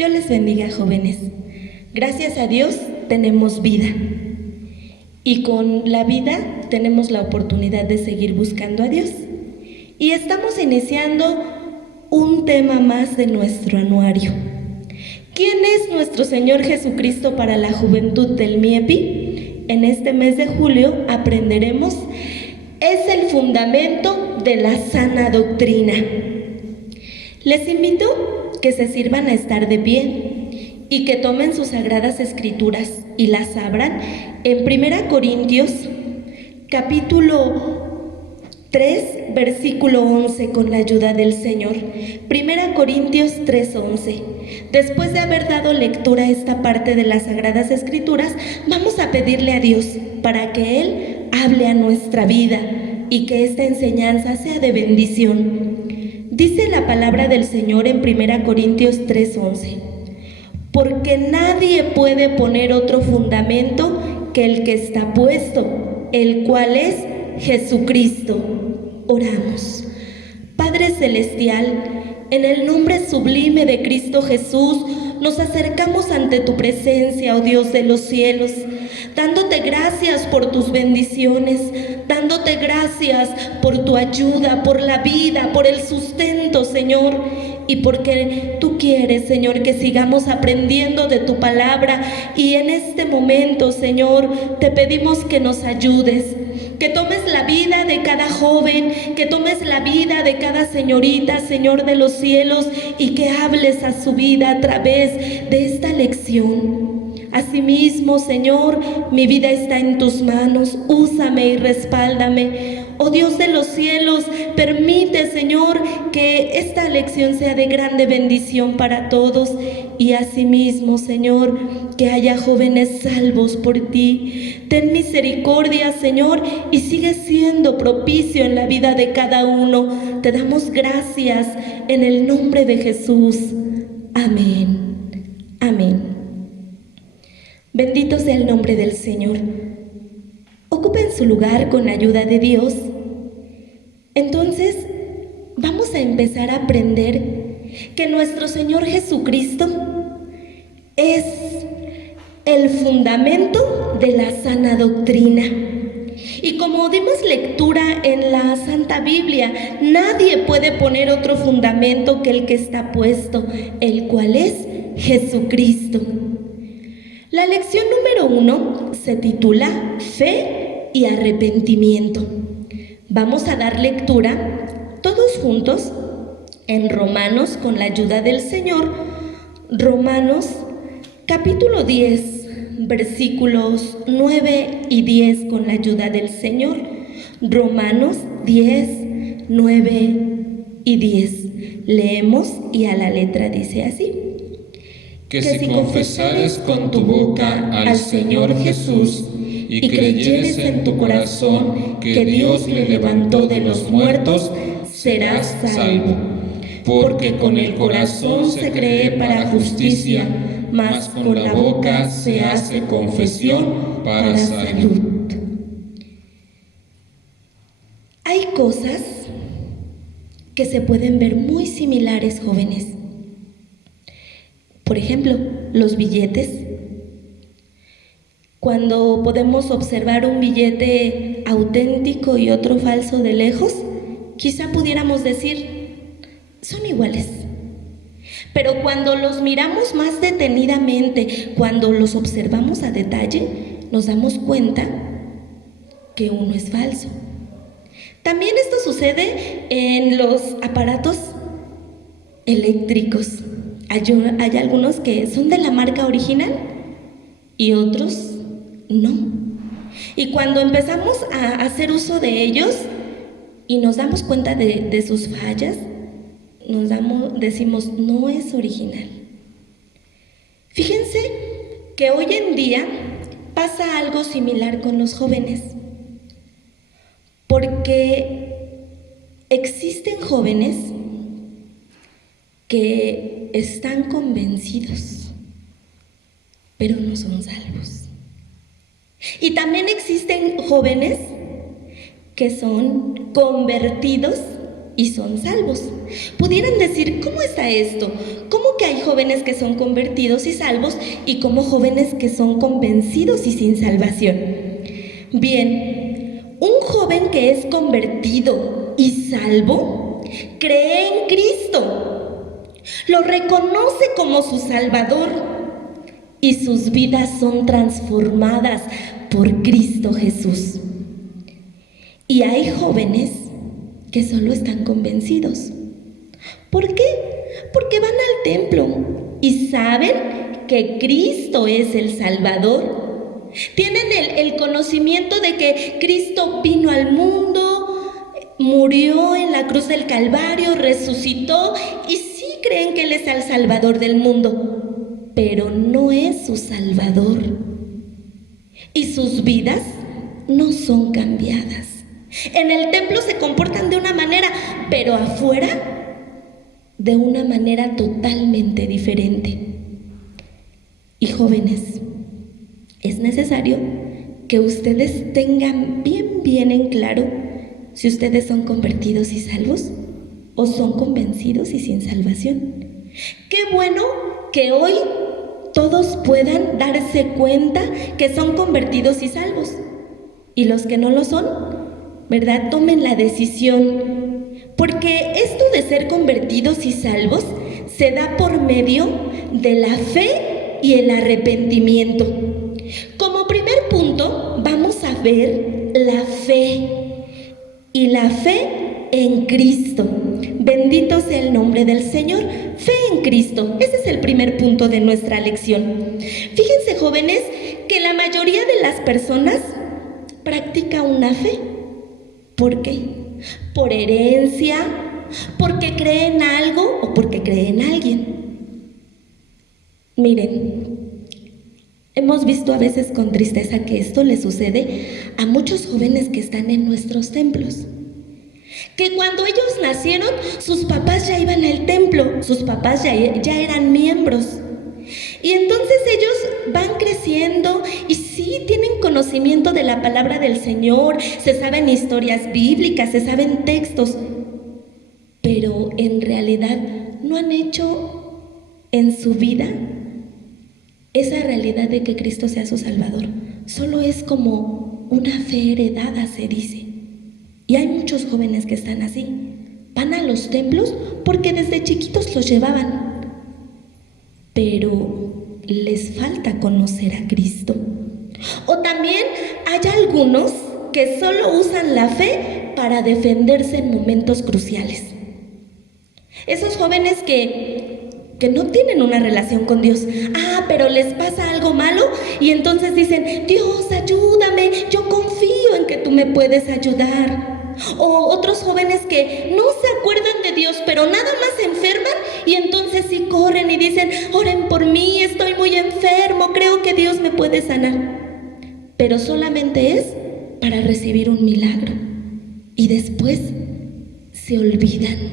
Dios les bendiga, jóvenes. Gracias a Dios tenemos vida. Y con la vida tenemos la oportunidad de seguir buscando a Dios. Y estamos iniciando un tema más de nuestro anuario. ¿Quién es nuestro Señor Jesucristo para la juventud del MIEPI? En este mes de julio aprenderemos, es el fundamento de la sana doctrina. Les invito que se sirvan a estar de pie y que tomen sus sagradas escrituras y las abran en 1 Corintios capítulo 3, versículo 11, con la ayuda del Señor. 1 Corintios 3:11. Después de haber dado lectura a esta parte de las sagradas escrituras, vamos a pedirle a Dios para que Él hable a nuestra vida y que esta enseñanza sea de bendición. Dice la palabra del Señor en 1 Corintios 3:11. Porque nadie puede poner otro fundamento que el que está puesto, el cual es Jesucristo. Oramos. Padre Celestial, en el nombre sublime de Cristo Jesús, nos acercamos ante tu presencia, oh Dios de los cielos, dándote gracias por tus bendiciones, dándote gracias por tu ayuda, por la vida, por el sustento, Señor, y porque tú quieres, Señor, que sigamos aprendiendo de tu palabra. Y en este momento, Señor, te pedimos que nos ayudes, que tomes la vida de cada joven, que tomes la vida de cada señorita, Señor de los cielos, y que hables a su vida a través de esta lección. Asimismo, Señor, mi vida está en tus manos, úsame y respáldame. Oh Dios de los cielos, permite, Señor, que esta lección sea de grande bendición para todos. Y asimismo, Señor, que haya jóvenes salvos por ti. Ten misericordia, Señor, y sigue siendo propicio en la vida de cada uno. Te damos gracias en el nombre de Jesús. Amén. Amén. Bendito sea el nombre del Señor. Ocupen su lugar con la ayuda de Dios. Entonces, vamos a empezar a aprender que nuestro Señor Jesucristo es el fundamento de la sana doctrina. Y como dimos lectura en la Santa Biblia, nadie puede poner otro fundamento que el que está puesto, el cual es Jesucristo. La lección número 1 se titula Fe y Arrepentimiento. Vamos a dar lectura todos juntos en Romanos con la ayuda del Señor. Romanos capítulo 10, versículos 9 y 10 con la ayuda del Señor. Romanos 10, 9 y 10. Leemos y a la letra dice así. Que si confesares con tu boca al Señor Jesús y creyeres en tu corazón que Dios le levantó de los muertos, serás salvo. Porque con el corazón se cree para justicia, mas con la boca se hace confesión para salud. Hay cosas que se pueden ver muy similares, jóvenes. Por ejemplo, los billetes. Cuando podemos observar un billete auténtico y otro falso de lejos, quizá pudiéramos decir, son iguales. Pero cuando los miramos más detenidamente, cuando los observamos a detalle, nos damos cuenta que uno es falso. También esto sucede en los aparatos eléctricos. Hay algunos que son de la marca original y otros no. Y cuando empezamos a hacer uso de ellos y nos damos cuenta de sus fallas, decimos, no es original. Fíjense que hoy en día pasa algo similar con los jóvenes, porque existen jóvenes que están convencidos, pero no son salvos. Y también existen jóvenes que son convertidos y son salvos. Pudieran decir, ¿cómo está esto? ¿cómo que hay jóvenes que son convertidos y salvos y cómo jóvenes que son convencidos y sin salvación? Bien, un joven que es convertido y salvo cree en Cristo, lo reconoce como su Salvador y sus vidas son transformadas por Cristo Jesús. Y hay jóvenes que solo están convencidos. ¿Por qué? Porque van al templo y saben que Cristo es el Salvador. Tienen el conocimiento de que Cristo vino al mundo, murió en la cruz del Calvario, resucitó y sí creen que Él es el Salvador del mundo, pero no es su Salvador. Y sus vidas no son cambiadas. En el templo se comportan de una manera, pero afuera de una manera totalmente diferente. Y jóvenes, es necesario que ustedes tengan bien en claro si ustedes son convertidos y salvos o son convencidos y sin salvación. Qué bueno que hoy todos puedan darse cuenta que son convertidos y salvos. Y los que no lo son, ¿verdad? Tomen la decisión, porque esto de ser convertidos y salvos se da por medio de la fe y el arrepentimiento. Como primer punto, vamos a ver la fe, y la fe en Cristo. Bendito sea el nombre del Señor. Fe en Cristo. Ese es el primer punto de nuestra lección. Fíjense, jóvenes, que la mayoría de las personas practica una fe. ¿Por qué? Por herencia, porque cree en algo o porque cree en alguien. Miren, hemos visto a veces con tristeza que esto le sucede a muchos jóvenes que están en nuestros templos. Que cuando ellos nacieron, sus papás ya iban al templo, sus papás ya eran miembros. Y entonces ellos van creciendo y sí tienen conocimiento de la palabra del Señor, se saben historias bíblicas, se saben textos, pero en realidad no han hecho en su vida esa realidad de que Cristo sea su Salvador. Solo es como una fe heredada, se dice. Y hay muchos jóvenes que están así. Van a los templos porque desde chiquitos los llevaban, pero les falta conocer a Cristo. O también hay algunos que solo usan la fe para defenderse en momentos cruciales. Esos jóvenes que no tienen una relación con Dios. Pero les pasa algo malo y entonces dicen: Dios, ayúdame, yo confío en que tú me puedes ayudar. O otros jóvenes que no se acuerdan de Dios, pero nada más se enferman y entonces sí corren y dicen: oren por mí, estoy muy enfermo, creo que Dios me puede sanar. Pero solamente es para recibir un milagro y después se olvidan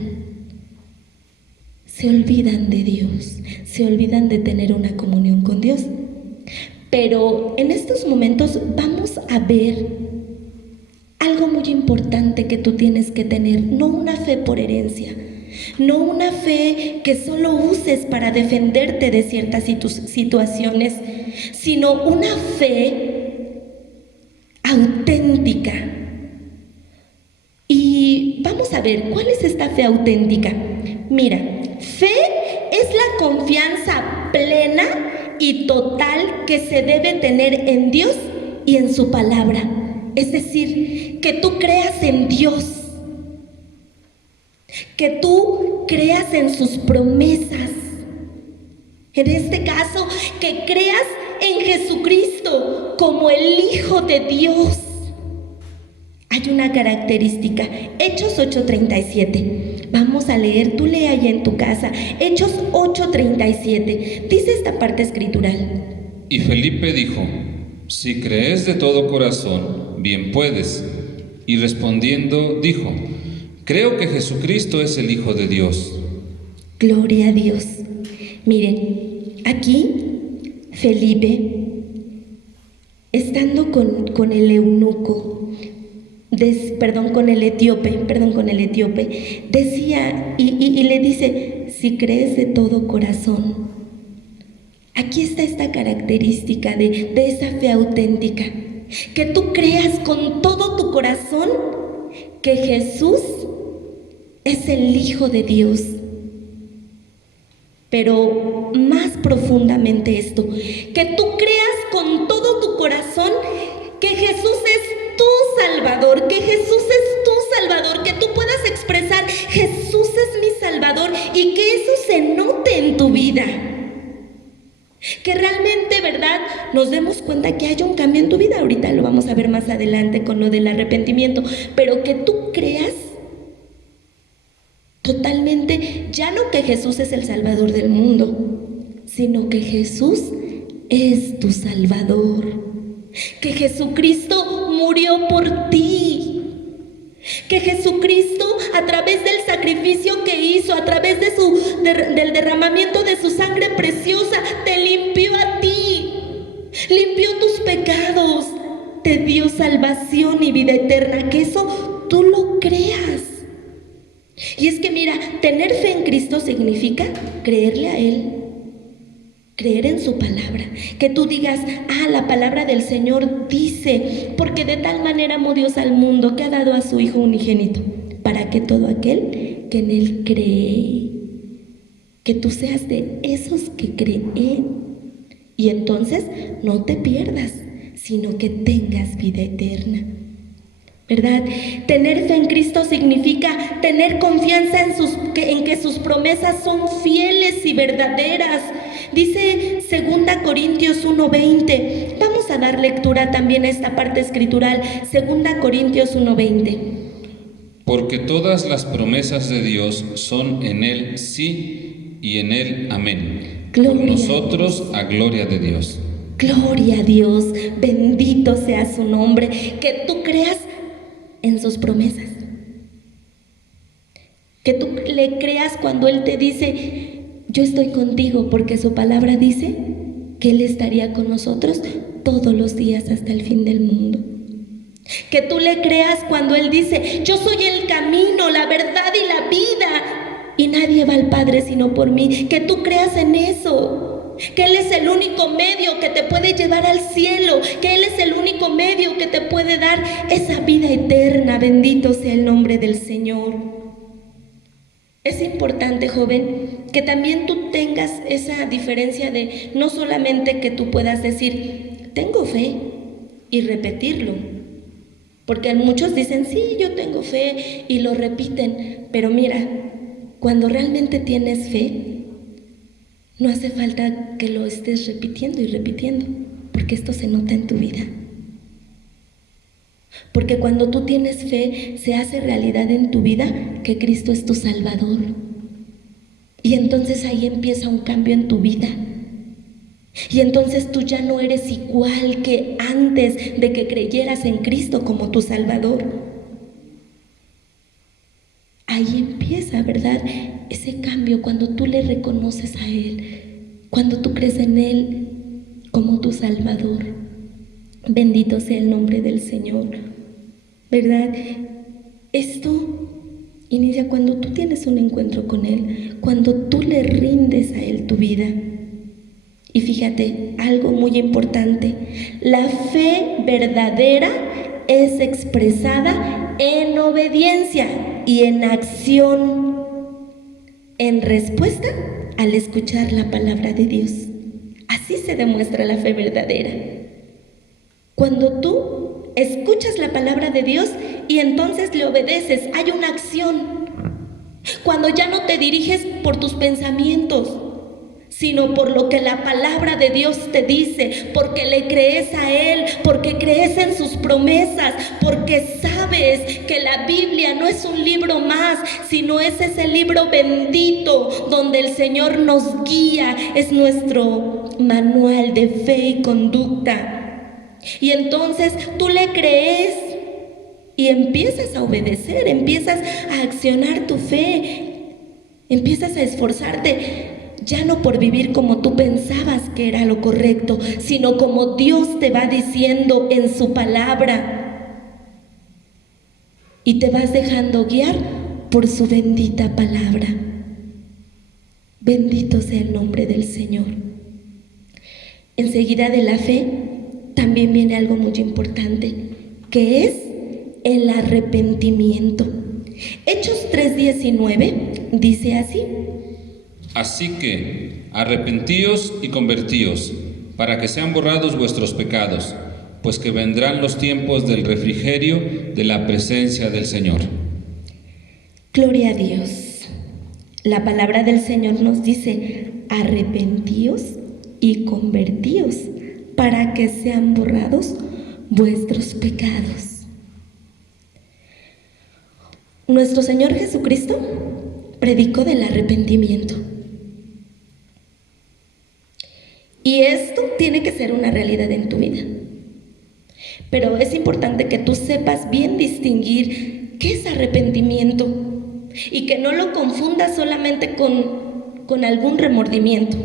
de Dios, se olvidan de tener una comunión con Dios. Pero en estos momentos vamos a ver algo muy importante que tú tienes que tener. No una fe por herencia, no una fe que solo uses para defenderte de ciertas situaciones, sino una fe auténtica. Y vamos a ver, ¿cuál es esta fe auténtica? Mira, fe es la confianza plena y total que se debe tener en Dios y en su palabra. Es decir, que tú creas en Dios, que tú creas en sus promesas. En este caso, que creas en Jesucristo como el Hijo de Dios. Hay una característica, Hechos 8:37. Vamos a leer, tú lee ahí en tu casa, Hechos 8:37. Dice esta parte escritural. Y Felipe dijo: si crees de todo corazón, bien puedes. Y respondiendo dijo: creo que Jesucristo es el Hijo de Dios. Gloria a Dios. Miren, aquí Felipe, estando con el eunuco, con el etíope, decía y le dice, si crees de todo corazón. Aquí está esta característica de esa fe auténtica, que tú creas con todo tu corazón que Jesús es el Hijo de Dios. Pero más profundamente esto, que tú creas con todo tu corazón que Jesús es tu Salvador, que Jesús es tu Salvador, que tú puedas expresar, Jesús es mi Salvador, y que eso se note en tu vida. Que realmente, ¿verdad?, nos demos cuenta que haya un cambio en tu vida. Ahorita lo vamos a ver más adelante con lo del arrepentimiento, pero que tú creas totalmente, ya no que Jesús es el Salvador del mundo, sino que Jesús es tu Salvador, que Jesucristo murió por ti, que Jesucristo, a través del sacrificio que hizo, a través del derramamiento de su sangre preciosa, te limpió a ti, limpió tus pecados, te dio salvación y vida eterna. Que eso tú lo creas. Y es que mira, tener fe en Cristo significa creerle a Él, creer en su palabra, que tú digas, la palabra del Señor dice, porque de tal manera amó Dios al mundo que ha dado a su Hijo unigénito, para que todo aquel que en Él cree, que tú seas de esos que creen, y entonces no te pierdas, sino que tengas vida eterna, ¿verdad? Tener fe en Cristo significa tener confianza en que sus promesas son fieles y verdaderas. Dice 2 Corintios 1:20. Vamos a dar lectura también a esta parte escritural. 2 Corintios 1:20. Porque todas las promesas de Dios son en Él sí y en Él amén. Por nosotros a gloria de Dios. Gloria a Dios, bendito sea su nombre. Que tú creas en sus promesas, que tú le creas cuando Él te dice, yo estoy contigo, porque su palabra dice que Él estaría con nosotros todos los días hasta el fin del mundo. Que tú le creas cuando Él dice, yo soy el camino, la verdad y la vida, y nadie va al Padre sino por mí. Que tú creas en eso, que Él es el único medio que te puede llevar al cielo, que Él es el único medio que te puede dar esa vida eterna. Bendito sea el nombre del Señor. Es importante, joven, que también tú tengas esa diferencia de no solamente que tú puedas decir, tengo fe, y repetirlo, porque muchos dicen, sí, yo tengo fe, y lo repiten, pero mira, cuando realmente tienes fe, no hace falta que lo estés repitiendo y repitiendo, porque esto se nota en tu vida. Porque cuando tú tienes fe, se hace realidad en tu vida que Cristo es tu Salvador. Y entonces ahí empieza un cambio en tu vida. Y entonces tú ya no eres igual que antes de que creyeras en Cristo como tu Salvador. Ahí empieza, ¿verdad?, ese cambio cuando tú le reconoces a Él, cuando tú crees en Él como tu Salvador. Bendito sea el nombre del Señor, ¿verdad? Esto inicia cuando tú tienes un encuentro con Él, cuando tú le rindes a Él tu vida. Y fíjate, algo muy importante, la fe verdadera es expresada en obediencia y en acción, en respuesta al escuchar la palabra de Dios. Así se demuestra la fe verdadera. Cuando tú escuchas la palabra de Dios y entonces le obedeces, hay una acción. Cuando ya no te diriges por tus pensamientos, sino por lo que la palabra de Dios te dice, porque le crees a Él, porque crees en sus promesas, porque sabes que la Biblia no es un libro más, sino es ese libro bendito donde el Señor nos guía, es nuestro manual de fe y conducta. Y entonces tú le crees y empiezas a obedecer, empiezas a accionar tu fe, empiezas a esforzarte, ya no por vivir como tú pensabas que era lo correcto, sino como Dios te va diciendo en su palabra. y te vas dejando guiar por su bendita palabra. Bendito sea el nombre del Señor. Enseguida de la fe también viene algo muy importante, que es el arrepentimiento. Hechos 3:19 dice así: Así que arrepentíos y convertíos, para que sean borrados vuestros pecados, pues que vendrán los tiempos del refrigerio de la presencia del Señor. Gloria a Dios. La palabra del Señor nos dice: arrepentíos y convertíos, para que sean borrados vuestros pecados. Nuestro Señor Jesucristo predicó del arrepentimiento. Y esto tiene que ser una realidad en tu vida. Pero es importante que tú sepas bien distinguir qué es arrepentimiento y que no lo confundas solamente con algún remordimiento.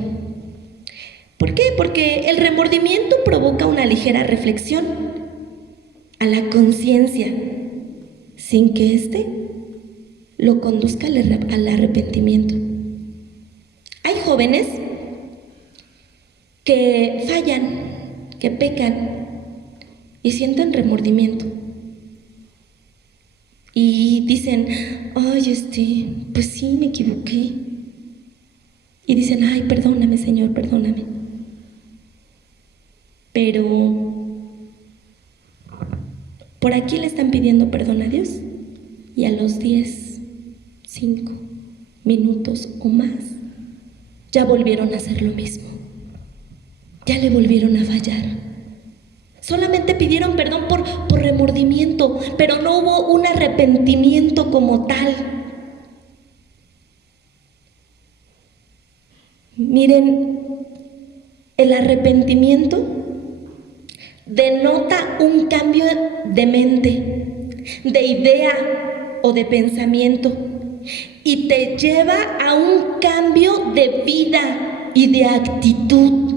¿Por qué? Porque el remordimiento provoca una ligera reflexión a la conciencia, sin que éste lo conduzca al arrepentimiento. Hay jóvenes que fallan, que pecan y sienten remordimiento. Y dicen: ay, pues sí, me equivoqué. Y dicen: ay, perdóname, Señor, perdóname. Pero por aquí le están pidiendo perdón a Dios y a los 10, 5 minutos o más ya volvieron a hacer lo mismo. Ya le volvieron a fallar. Solamente pidieron perdón por remordimiento, pero no hubo un arrepentimiento como tal. Miren, el arrepentimiento denota un cambio de mente, de idea o de pensamiento, y te lleva a un cambio de vida y de actitud.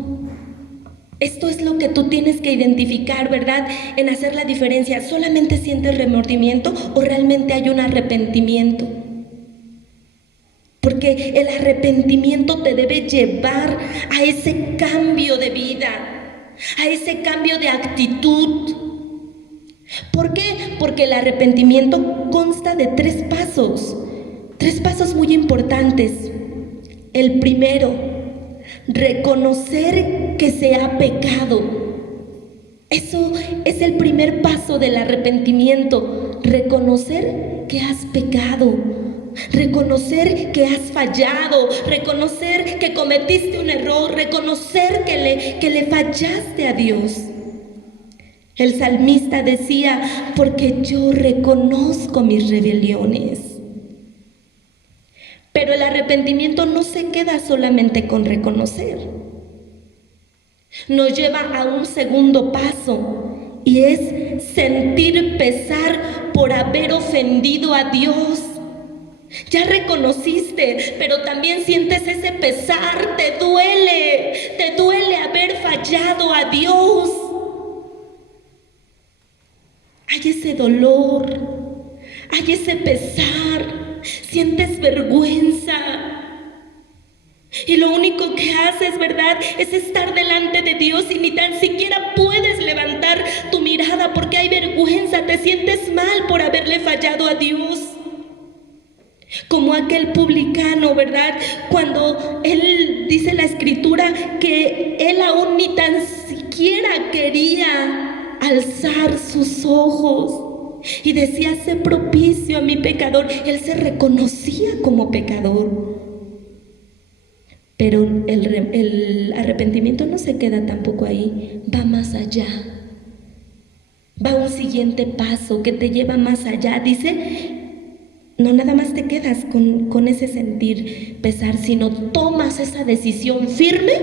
Esto es lo que tú tienes que identificar, ¿verdad? En hacer la diferencia. ¿Solamente sientes remordimiento o realmente hay un arrepentimiento? Porque el arrepentimiento te debe llevar a ese cambio de vida, a ese cambio de actitud. ¿Por qué? Porque el arrepentimiento consta de 3 pasos muy importantes. El primero: reconocer que se ha pecado. Eso es el primer paso del arrepentimiento. Reconocer que has pecado, reconocer que has fallado, reconocer que cometiste un error, reconocer que le fallaste a Dios. El salmista decía: porque yo reconozco mis rebeliones. Pero el arrepentimiento no se queda solamente con reconocer. Nos lleva a un segundo paso, y es sentir pesar por haber ofendido a Dios. Ya reconociste, pero también sientes ese pesar, te duele haber fallado a Dios. Hay ese dolor, hay ese pesar. Sientes vergüenza y lo único que haces, ¿verdad?, es estar delante de Dios y ni tan siquiera puedes levantar tu mirada porque hay vergüenza, te sientes mal por haberle fallado a Dios. Como aquel publicano, ¿verdad?, cuando él dice la Escritura que él aún ni tan siquiera quería alzar sus ojos. Y decía: sé propicio a mi pecador. Él se reconocía como pecador. Pero el arrepentimiento no se queda tampoco ahí, va más allá. Va a un siguiente paso que te lleva más allá. Dice: no nada más te quedas con ese sentir pesar, sino tomas esa decisión firme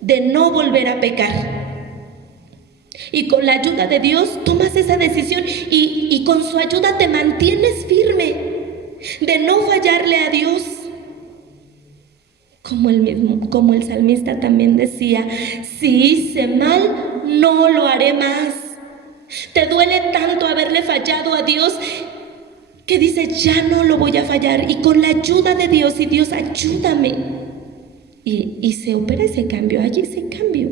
de no volver a pecar. Y con la ayuda de Dios tomas esa decisión y con su ayuda te mantienes firme de no fallarle a Dios. Como el salmista también decía: si hice mal, no lo haré más. Te duele tanto haberle fallado a Dios que dice, ya no lo voy a fallar, y con la ayuda de Dios, y Dios, ayúdame. Y se opera ese cambio, hay ese cambio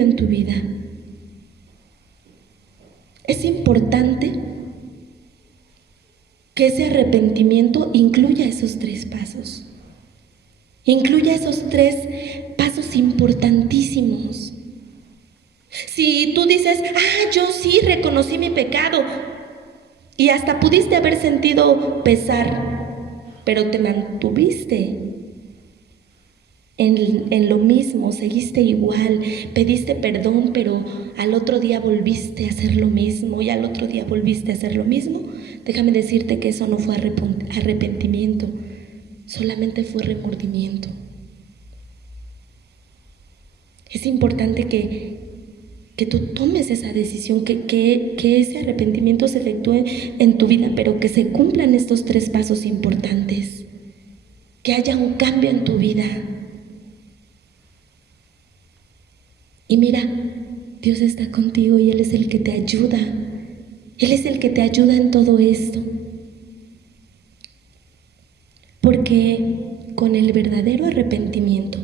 en tu vida. Es importante que ese arrepentimiento incluya esos 3 pasos. Incluya esos 3 pasos importantísimos. Si tú dices, yo sí reconocí mi pecado, y hasta pudiste haber sentido pesar, pero te mantuviste en lo mismo, seguiste igual, pediste perdón, pero al otro día volviste a hacer lo mismo, y al otro día volviste a hacer lo mismo, déjame decirte que eso no fue arrepentimiento, solamente fue remordimiento. Es importante que tú tomes esa decisión, que ese arrepentimiento se efectúe en tu vida, pero que se cumplan estos 3 pasos importantes, que haya un cambio en tu vida. Y mira, Dios está contigo y Él es el que te ayuda. Él es el que te ayuda en todo esto. Porque con el verdadero arrepentimiento,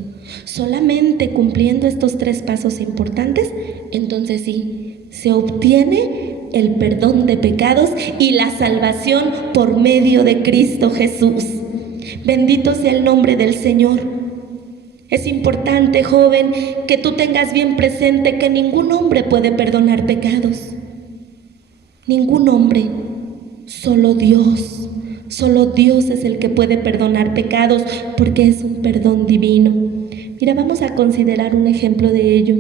solamente cumpliendo estos 3 pasos importantes, entonces sí, se obtiene el perdón de pecados y la salvación por medio de Cristo Jesús. Bendito sea el nombre del Señor. Es importante, joven, que tú tengas bien presente que ningún hombre puede perdonar pecados. Ningún hombre, solo Dios. Solo Dios es el que puede perdonar pecados, porque es un perdón divino. Mira, vamos a considerar un ejemplo de ello.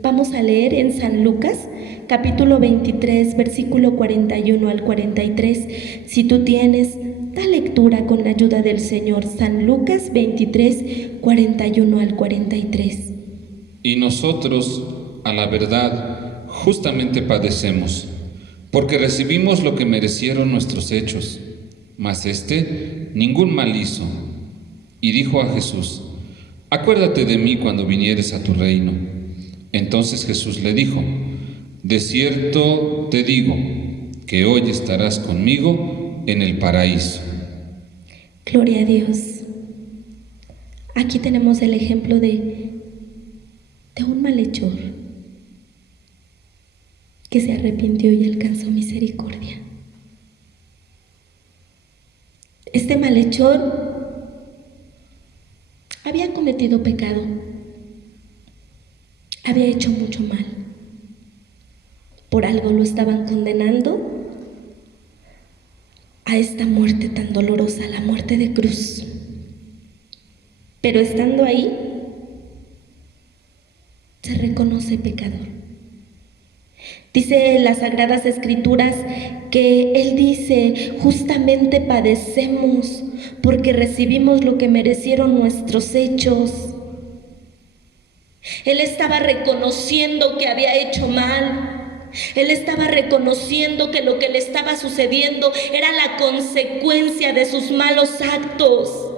Vamos a leer en San Lucas, capítulo 23, versículo 41 al 43. Si tú tienes, da lectura con la ayuda del Señor. San Lucas 23, 41 al 43. Y nosotros, a la verdad, justamente padecemos, porque recibimos lo que merecieron nuestros hechos, mas ningún mal hizo. Y dijo a Jesús: acuérdate de mí cuando vinieres a tu reino. Entonces Jesús le dijo: de cierto te digo, que hoy estarás conmigo en el paraíso. Gloria a Dios. Aquí tenemos el ejemplo de un malhechor que se arrepintió y alcanzó misericordia. Este malhechor había cometido pecado, había hecho mucho mal. Por algo lo estaban condenando a esta muerte tan dolorosa, la muerte de cruz. Pero estando ahí, se reconoce pecador. Dice en las Sagradas Escrituras que Él dice: justamente padecemos porque recibimos lo que merecieron nuestros hechos. Él estaba reconociendo que había hecho mal. Él estaba reconociendo que lo que le estaba sucediendo era la consecuencia de sus malos actos.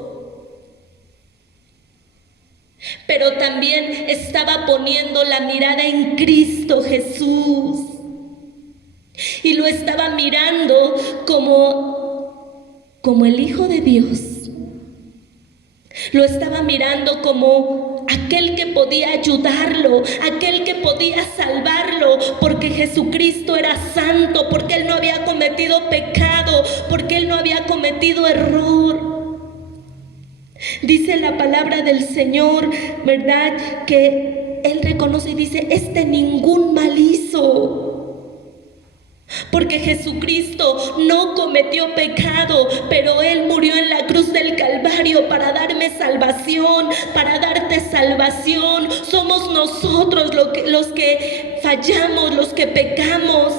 Pero también estaba poniendo la mirada en Cristo Jesús. Y lo estaba mirando como el Hijo de Dios. Lo estaba mirando como aquel que podía ayudarlo, aquel que podía salvarlo, porque Jesucristo era santo, porque Él no había cometido pecado, porque Él no había cometido error. Dice la palabra del Señor, ¿verdad?, que Él reconoce y dice: ningún mal hizo. Porque Jesucristo no cometió pecado, pero Él murió en la cruz del Calvario para darme salvación, para darte salvación. Somos nosotros los que fallamos, los que pecamos.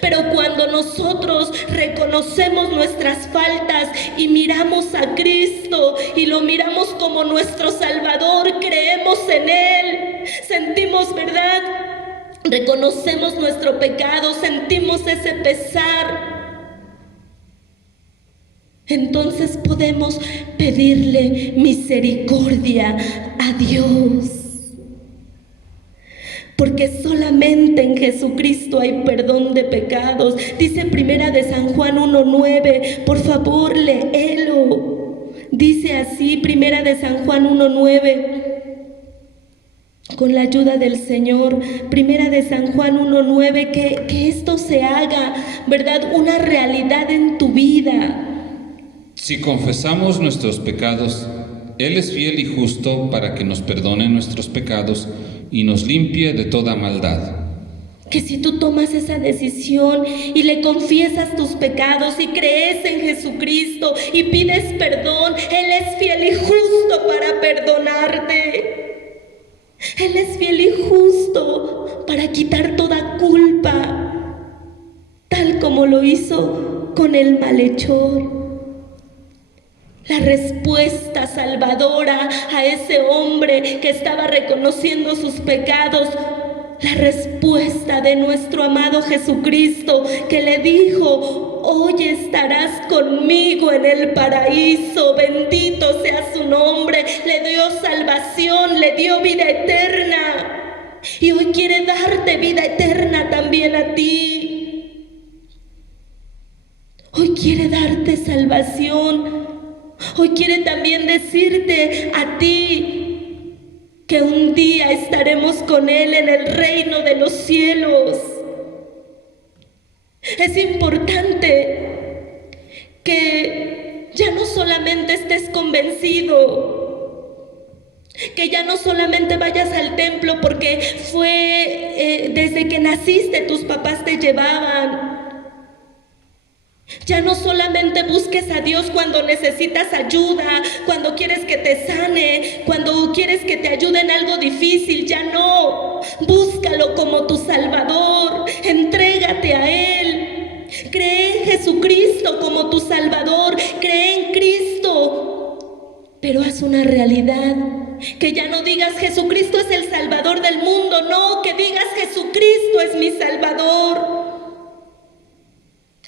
Pero cuando nosotros reconocemos nuestras faltas y miramos a Cristo y lo miramos como nuestro Salvador, creemos en Él, sentimos, ¿verdad?, reconocemos nuestro pecado, sentimos ese pesar, entonces podemos pedirle misericordia a Dios. porque solamente en Jesucristo hay perdón de pecados. Dice Primera de San Juan 1:9, por favor léelo. Dice así, Primera de San Juan 1:9, con la ayuda del Señor, Primera de San Juan 1:9, que esto se haga, ¿verdad?, una realidad en tu vida. Si confesamos nuestros pecados, Él es fiel y justo para que nos perdone nuestros pecados y nos limpie de toda maldad. Que si tú tomas esa decisión y le confiesas tus pecados y crees en Jesucristo y pides perdón, Él es fiel y justo para perdonarte. Él es fiel y justo para quitar toda culpa, tal como lo hizo con el malhechor. La respuesta salvadora a ese hombre que estaba reconociendo sus pecados, la respuesta de nuestro amado Jesucristo, que le dijo: hoy estarás conmigo en el paraíso, bendito sea su nombre. Le dio salvación, le dio vida eterna, y hoy quiere darte vida eterna también a ti. Hoy quiere darte salvación. Hoy quiere también decirte a ti que un día estaremos con Él en el reino de los cielos. Es importante que ya no solamente estés convencido, que ya no solamente vayas al templo porque fue desde que naciste tus papás te llevaban. Ya no solamente busques a Dios cuando necesitas ayuda, cuando quieres que te sane, cuando quieres que te ayude en algo difícil. Ya no, búscalo como tu Salvador, entrégate a Él, cree en Jesucristo como tu Salvador, cree en Cristo, pero haz una realidad, que ya no digas Jesucristo es el Salvador del mundo, no, que digas Jesucristo es mi Salvador.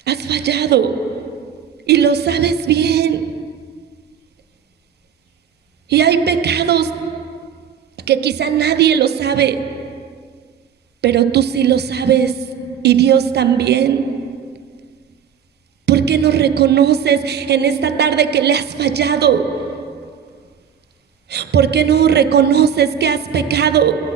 Has fallado y lo sabes bien. Y hay pecados que quizá nadie lo sabe, pero tú sí lo sabes y Dios también. ¿Por qué no reconoces en esta tarde que le has fallado? ¿Por qué no reconoces que has pecado?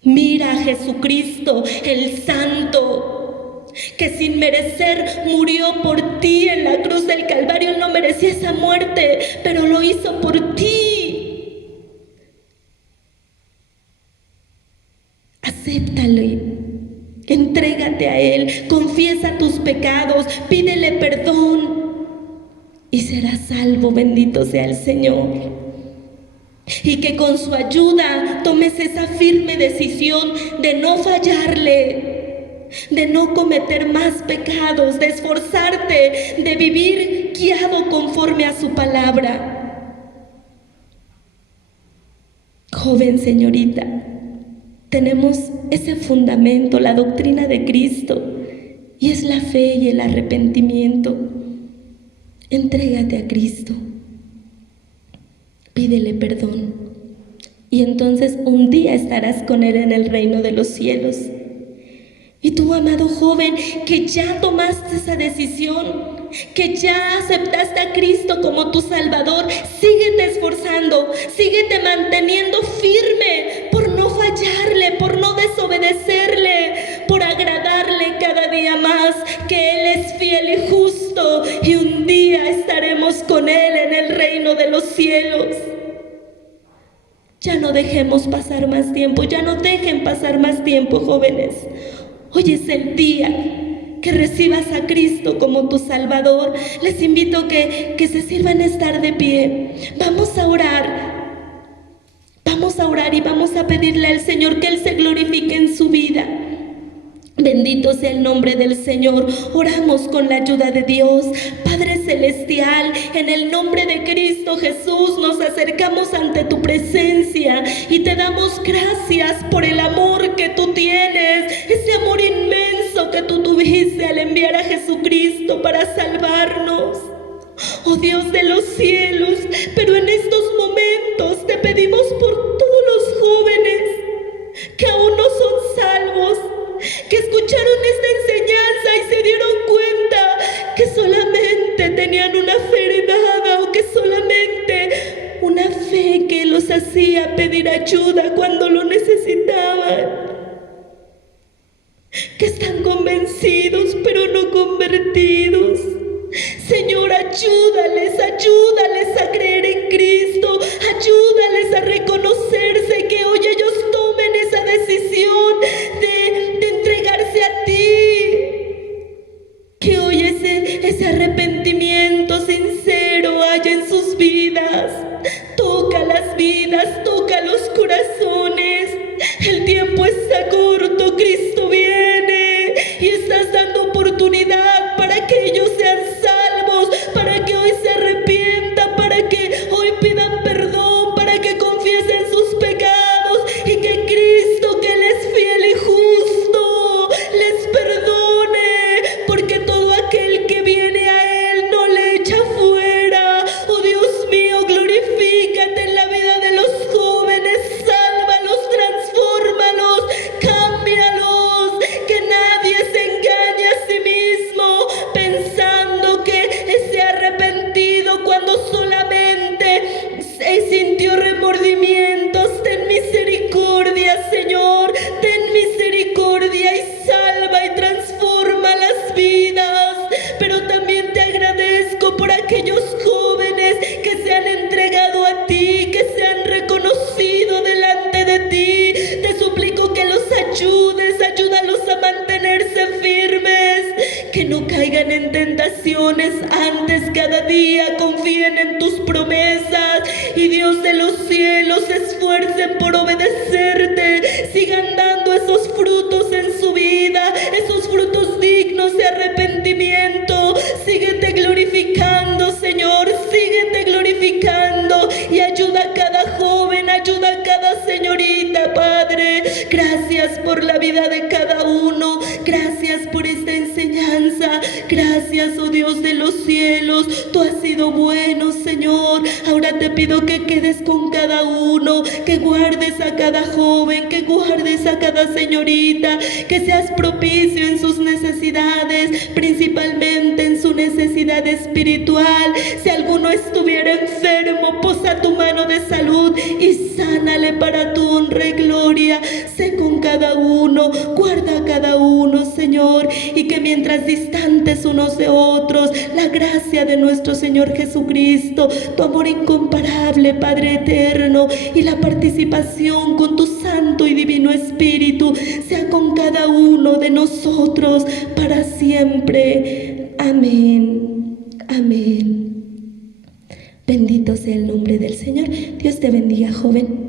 Mira a Jesucristo, el Santo, que sin merecer murió por ti en la cruz del Calvario. Él no merecía esa muerte, pero lo hizo por ti. Acéptalo, entrégate a Él, confiesa tus pecados, pídele perdón y serás salvo. Bendito sea el Señor. Y que con su ayuda tomes esa firme decisión de no fallarle, de no cometer más pecados, de esforzarte, de vivir guiado conforme a su palabra. Joven, señorita, tenemos ese fundamento, la doctrina de Cristo, y es la fe y el arrepentimiento. Entrégate a Cristo. Pídele perdón y entonces un día estarás con Él en el reino de los cielos. Y tú, amado joven, que ya tomaste esa decisión, que ya aceptaste a Cristo como tu Salvador, síguete esforzando, síguete manteniendo firme por no fallarle, por no desobedecerle, por agradarle cada día más, que Él es fiel y justo y un día estaremos con Él en el reino de los cielos. Ya no dejemos pasar más tiempo, ya no dejen pasar más tiempo, jóvenes. Hoy es el día que recibas a Cristo como tu Salvador. Les invito a que se sirvan a estar de pie. Vamos a orar y vamos a pedirle al Señor que Él se glorifique en su vida. Bendito sea el nombre del Señor. Oramos con la ayuda de Dios. Padre Celestial, en el nombre de Cristo Jesús nos acercamos ante tu presencia y te damos gracias por el amor que tú tienes, ese amor inmenso que tú tuviste al enviar a Jesucristo para salvarnos. Oh Dios de los cielos, pero en estos momentos te pedimos por todo tenían una fe heredada o que solamente una fe que los hacía pedir ayuda cuando lo necesitaban, que están convencidos pero no convertidos. Señor, ayúdales a creer en Cristo, ayúdales a reconocerse, que hoy ellos tomen esa decisión de entregarse a ti, que hoy ese arrepentimiento sincero haya en sus vidas. Toca las vidas, toca los corazones. El tiempo está corto, Cristo viene y estás dando oportunidad para que ellos sean salvos, para que hoy se arrepientan, para que hoy pidan perdón, para que confiesen sus pecados y que Cristo, que Él es fiel y justo, les perdone, porque todo aquel que viene a Él no le echa fuera. Oh Dios mío, glorifícate en la vida de los jóvenes, sálvalos, transfórmalos, cámbialos, que nadie se engañe a sí mismo pensando que se ha arrepentido cuando solamente sintió remordimientos. Ten misericordia, Señor, ten misericordia y salva y transforma las vidas. Pero también te agradezco por aquellos jóvenes que se han entregado a ti, que se han reconocido delante de ti. Te suplico que los ayudes, ayúdalos a mantenerse firmes, que no caigan en tentaciones. Antes, cada día confíen en tus promesas, y Dios de los cielos, se esfuercen por obedecerte, sigan dando esos frutos en su vida, esos frutos dignos de arrepentimiento. Síguete glorificando, Señor, síguete glorificando, y ayuda a cada joven, ayuda a cada señorita, Padre. Gracias por la vida de cada uno, gracias por esta enseñanza, gracias, oh Dios de los cielos. Tú has sido bueno, Señor. Ahora te pido que quedes con cada uno, que guardes a cada joven, que guardes a cada señorita, que seas propicio en sus necesidades, principalmente en su necesidad espiritual. Si alguno estuviera enfermo, posa tu mano de salud y sánale para tu honra y gloria. Sé con cada uno, guarda a cada uno, Señor, y que mientras distantes unos de otros, la gracia de nuestro Señor Jesucristo, tu amor incomparable, Padre eterno, y la participación con tu Santo y Divino Espíritu sea con cada uno de nosotros para siempre. Amén. Amén. Bendito sea el nombre del Señor. Dios te bendiga, joven.